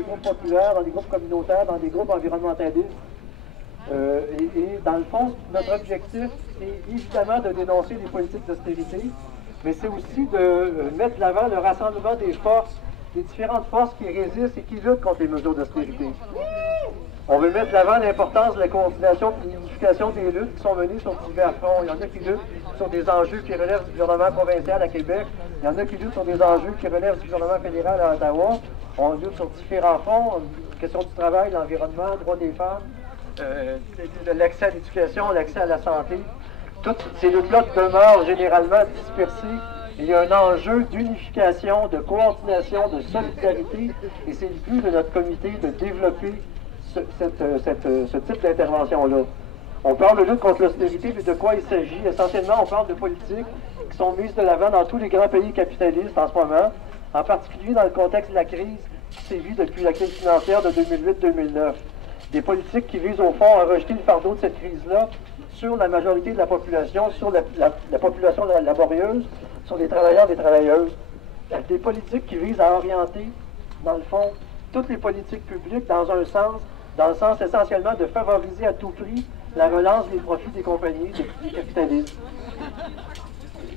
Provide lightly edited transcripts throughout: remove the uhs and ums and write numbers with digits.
des groupes populaires, dans des groupes communautaires, dans des groupes environnementalistes. Et dans le fond, notre objectif, c'est évidemment de dénoncer les politiques d'austérité, mais c'est aussi de mettre de l'avant le rassemblement des forces, des différentes forces qui résistent et qui luttent contre les mesures d'austérité. On veut mettre de l'avant l'importance de la coordination et de l'unification des luttes qui sont menées sur divers fronts. Il y en a qui luttent sur des enjeux qui relèvent du gouvernement provincial à Québec. Il y en a qui luttent sur des enjeux qui relèvent du gouvernement fédéral à Ottawa. On lutte sur différents fronts, question du travail, l'environnement, droits des femmes, l'accès à l'éducation, l'accès à la santé. Toutes ces luttes-là demeurent généralement dispersées. Il y a un enjeu d'unification, de coordination, de solidarité, et c'est le but de notre comité de développer ce type d'intervention-là. On parle de lutte contre l'austérité, mais de quoi il s'agit? Essentiellement, on parle de politiques qui sont mises de l'avant dans tous les grands pays capitalistes en ce moment, en particulier dans le contexte de la crise qui sévit depuis la crise financière de 2008-2009. Des politiques qui visent au fond à rejeter le fardeau de cette crise-là sur la majorité de la population, sur la population laborieuse, sur les travailleurs et les travailleuses. Des politiques qui visent à orienter, dans le fond, toutes les politiques publiques dans le sens essentiellement de favoriser à tout prix la relance des profits des compagnies, des capitalistes.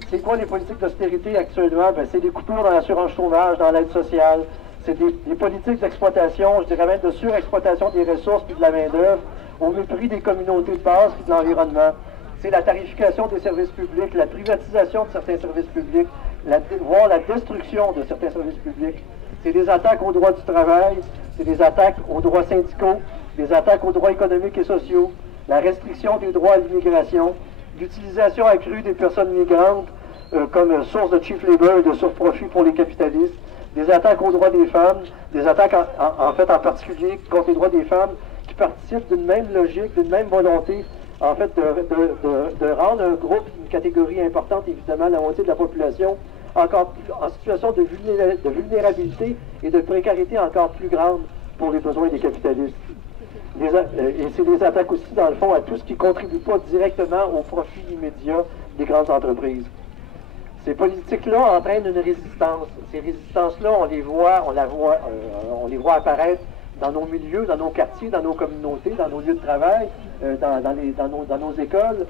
C'est quoi les politiques d'austérité actuellement? C'est des coupures dans l'assurance chômage, dans l'aide sociale. C'est des politiques d'exploitation, je dirais même de surexploitation des ressources et de la main-d'œuvre, au mépris des communautés de base et de l'environnement. C'est la tarification des services publics, la privatisation de certains services publics, voire la destruction de certains services publics. C'est des attaques aux droits du travail, c'est des attaques aux droits syndicaux, des attaques aux droits économiques et sociaux, la restriction des droits à l'immigration, l'utilisation accrue des personnes migrantes comme source de cheap labor et de surprofit pour les capitalistes, des attaques aux droits des femmes, des attaques en particulier contre les droits des femmes qui participent d'une même logique, d'une même volonté, en fait, de rendre un groupe, une catégorie importante, évidemment, la moitié de la population, encore en situation de vulnérabilité et de précarité encore plus grande pour les besoins des capitalistes. Et c'est des attaques aussi, dans le fond, à tout ce qui ne contribue pas directement au profit immédiat des grandes entreprises. Ces politiques-là entraînent une résistance. Ces résistances-là, on les voit apparaître dans nos milieux, dans nos quartiers, dans nos communautés, dans nos lieux de travail, dans nos écoles.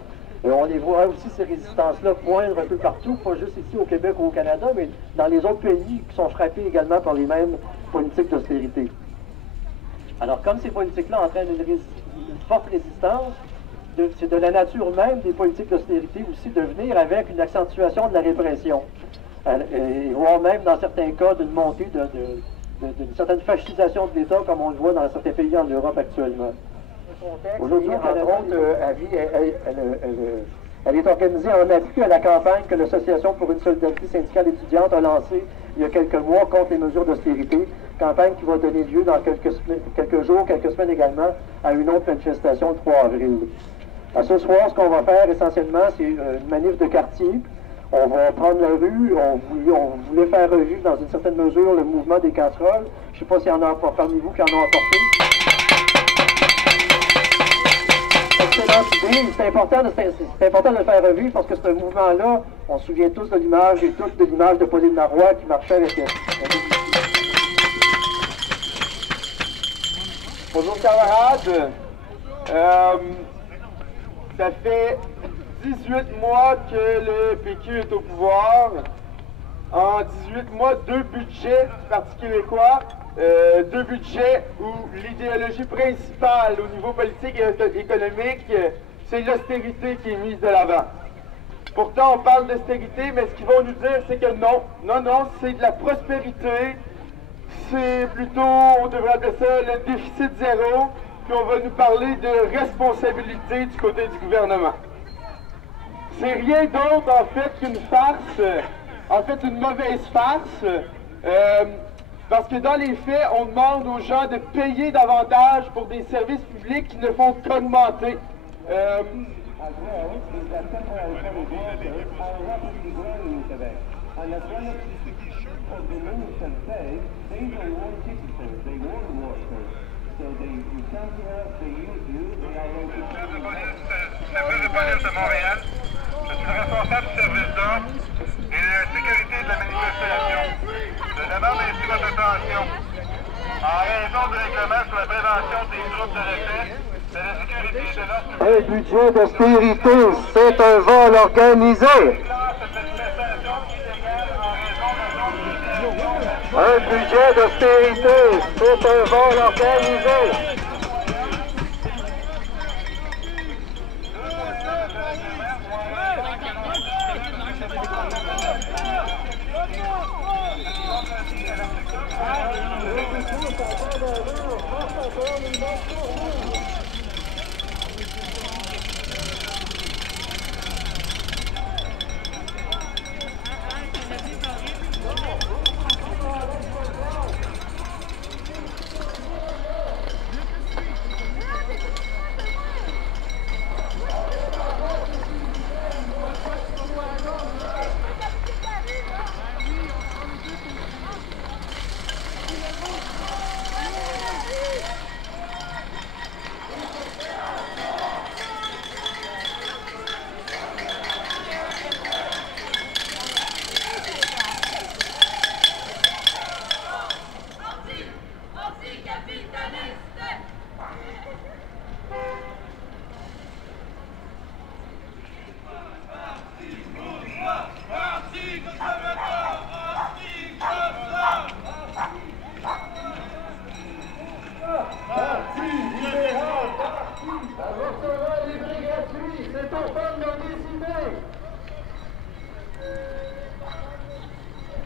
On les voit aussi, ces résistances-là, poindre un peu partout, pas juste ici au Québec ou au Canada, mais dans les autres pays qui sont frappés également par les mêmes politiques d'austérité. Alors, comme ces politiques-là entraînent une forte résistance, c'est de la nature même des politiques d'austérité aussi de venir avec une accentuation de la répression, et voire même dans certains cas d'une montée d'une certaine fascisation de l'État, comme on le voit dans certains pays en Europe actuellement. Aujourd'hui, elle est organisée en appui à la campagne que l'Association pour une solidarité syndicale étudiante a lancée il y a quelques mois contre les mesures d'austérité, campagne qui va donner lieu dans quelques jours, quelques semaines également, à une autre manifestation le 3 avril. À ce soir, ce qu'on va faire essentiellement, c'est une manif de quartier. On va prendre la rue, on voulait faire revivre dans une certaine mesure le mouvement des casseroles. Je ne sais pas s'il y en a parmi vous qui en ont apporté. Excellente idée. C'est important de le faire revivre parce que ce mouvement-là, on se souvient tous de l'image et toutes de l'image de Pauline Marois qui marchait avec Bonjour camarades. Ça fait 18 mois que le PQ est au pouvoir. En 18 mois, 2 budgets du Parti québécois, 2 budgets où l'idéologie principale au niveau politique et économique, c'est l'austérité qui est mise de l'avant. Pourtant, on parle d'austérité, mais ce qu'ils vont nous dire, c'est que non, c'est de la prospérité. C'est plutôt, on devrait appeler ça le déficit zéro, puis on va nous parler de responsabilité du côté du gouvernement. C'est rien d'autre, en fait, qu'une farce, en fait, une mauvaise farce, parce que dans les faits, on demande aux gens de payer davantage pour des services publics qui ne font qu'augmenter. Service de police de Montréal. Je suis le responsable du service d'ordre et de la sécurité de la manifestation. Je demande ici votre attention. En raison de respect de la sécurité et de l'ordre public. Un budget d'austérité, c'est un vol organisé. Un budget d'austérité, c'est un vol organisé.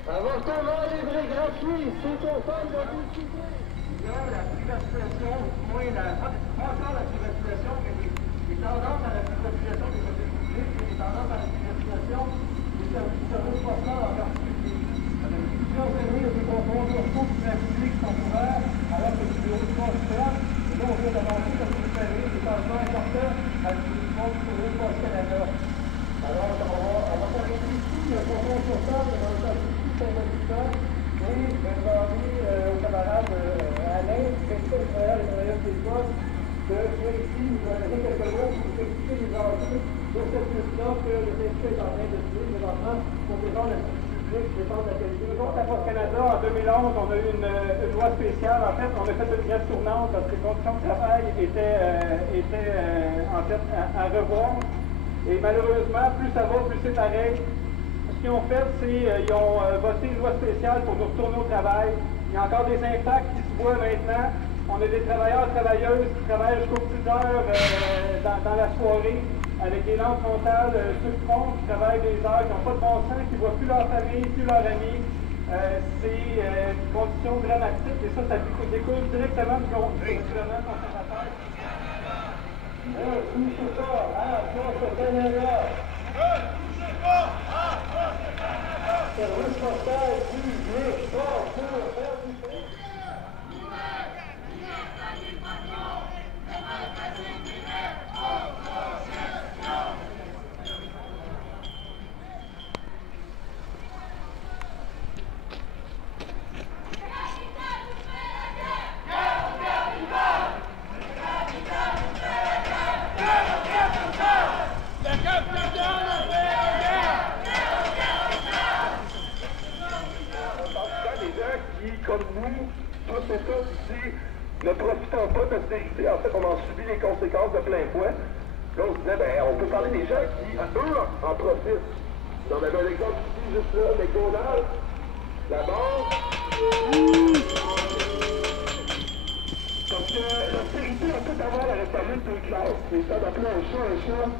Avortement libre et gratuit, c'est au fond de décider. Il y a la privatisation, encore la privatisation, mais les tendances à la privatisation des services publics et les tendances à la privatisation des services postaux en particulier. Depuis plusieurs années, il y a des contrôles postaux publics qui sont ouverts, alors que les bureaux de poste ferment. Et là, on vient d'annoncer, comme vous le savez, des changements importants à l'utilisation du bureau de Poste Canada. Alors, on va s'arrêter ici, le contrôle postal, dans le service sympathisant, et demander aux camarades Alain, syndicat des travailleurs et travailleuses des postes, de venir ici nous donner quelques mots pour vous expliquer les enjeux de cette lutte-là que le syndicat est en train de suivre présentement pour défendre le public, défendre la qualité. Nous autres, à Poste Canada, en 2011, on a eu une loi spéciale. En fait, on a fait une grève tournante parce que les conditions de travail étaient en fait à revoir. Et malheureusement, plus ça va, plus c'est pareil. Ce qu'ils ont fait, c'est qu'ils ont voté une loi spéciale pour nous retourner au travail. Il y a encore des impacts qui se voient maintenant. On a des travailleurs et travailleuses qui travaillent jusqu'aux petites heures dans la soirée, avec des lampes frontales sur le front, qui travaillent des heures, qui n'ont pas de bon sens, qui ne voient plus leur famille, plus leurs amis. C'est une condition dramatique et ça découle directement du gouvernement conservateur. Touchez pas à Poste Canada. Touchez pas à Poste Canada. Service postal public, pas pour faire du prix. Comme nous, tous et tous ici, ne profitons pas d'austérité. En fait, on en subit les conséquences de plein fouet. Là, on se disait, ben, on peut parler des gens qui, eux, en profitent. On avait un exemple ici, juste là, McDonald's, la banque. Parce que l'austérité, on peut avoir la réforme de deux classes. C'est ça d'appeler un chat.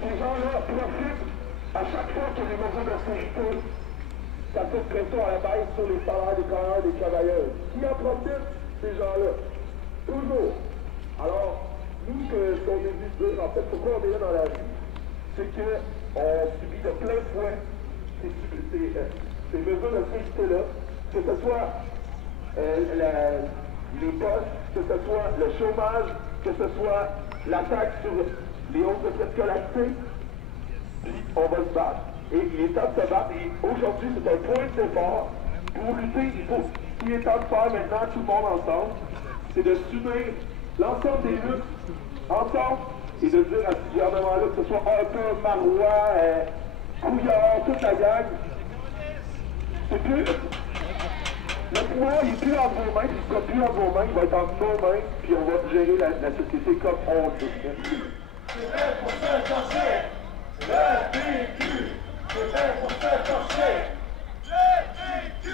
Ces gens-là profitent à chaque fois qu'il y a des mesures d'austérité. Ça fait pression à la baisse sur les salaires des travailleurs et des travailleuses. Qui en profite? Ces gens-là. Toujours. Alors, nous, ce qu'on est dit de dire, en fait, pourquoi on est là dans la vie, c'est qu'on subit de plein fouet ces mesures d'austérité-là, que ce soit les postes, que ce soit le chômage, que ce soit la taxe sur les hausses de frais scolarité, puis on va se battre. Et il est temps de se battre, et aujourd'hui c'est un point de départ. Pour lutter, il est temps de faire maintenant tout le monde ensemble, c'est de s'unir l'ensemble des luttes ensemble et de dire à ce gouvernement-là, que ce soit Harper, Marois, Couillard, toute la gang, c'est plus Le pouvoir, il n'est plus entre vos mains, puis il ne sera plus entre vos mains, il va être entre nos mains, puis on va gérer la société comme on le veut. C'est fait pour se torcher. Le PQ. C'est fait pour se torcher. Le PQ.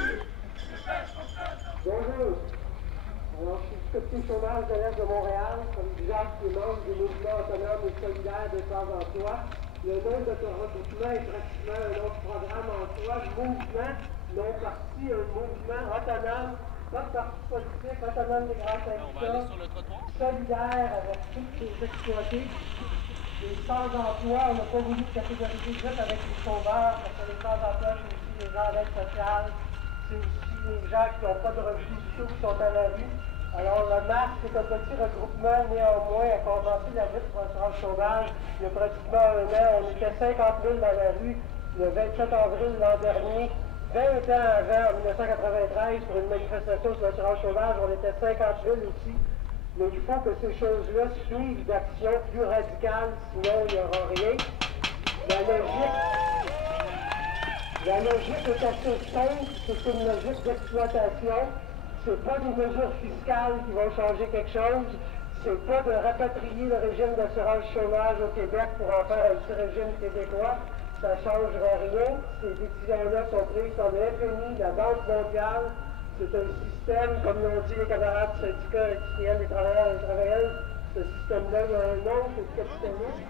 C'est fait pour se torcher. Bonjour. Alors, je suis petit chômage de l'Est de Montréal, comme Jacques qui est membre du mouvement autonome et solidaire des sans-emploi. Le nom de ce regroupement est pratiquement un autre programme en soi, mouvement, non parti, un mouvement autonome, pas de parti politique, autonome des grands syndicats, solidaire avec toutes les exploités. Les sans-emploi, on n'a pas voulu catégoriser juste avec les chômeurs, parce que les sans-emploi, c'est aussi les gens d'aide sociale, c'est aussi les gens qui n'ont pas de revenus du tout, qui sont à la rue. Alors, le MARC, c'est un petit regroupement, néanmoins, a commencé la lutte pour l'assurance chômage il y a pratiquement un an. On était 50 000 dans la rue le 27 avril l'an dernier. 20 ans avant, en 1993, pour une manifestation sur l'assurance chômage, on était 50 000 aussi. Mais il faut que ces choses-là suivent d'actions plus radicales, sinon il n'y aura rien. La logique est assez simple, c'est une logique d'exploitation. C'est pas des mesures fiscales qui vont changer quelque chose. C'est pas de rapatrier le régime d'assurance chômage au Québec pour en faire un petit régime québécois. Ça ne changera rien. Ces décisions-là sont prises par le FMI, la Banque mondiale. C'est un système, comme l'ont dit les camarades du syndicat industriel des travailleurs et des travailleuses. Ce système-là, il y a un nom, c'est le capitalisme.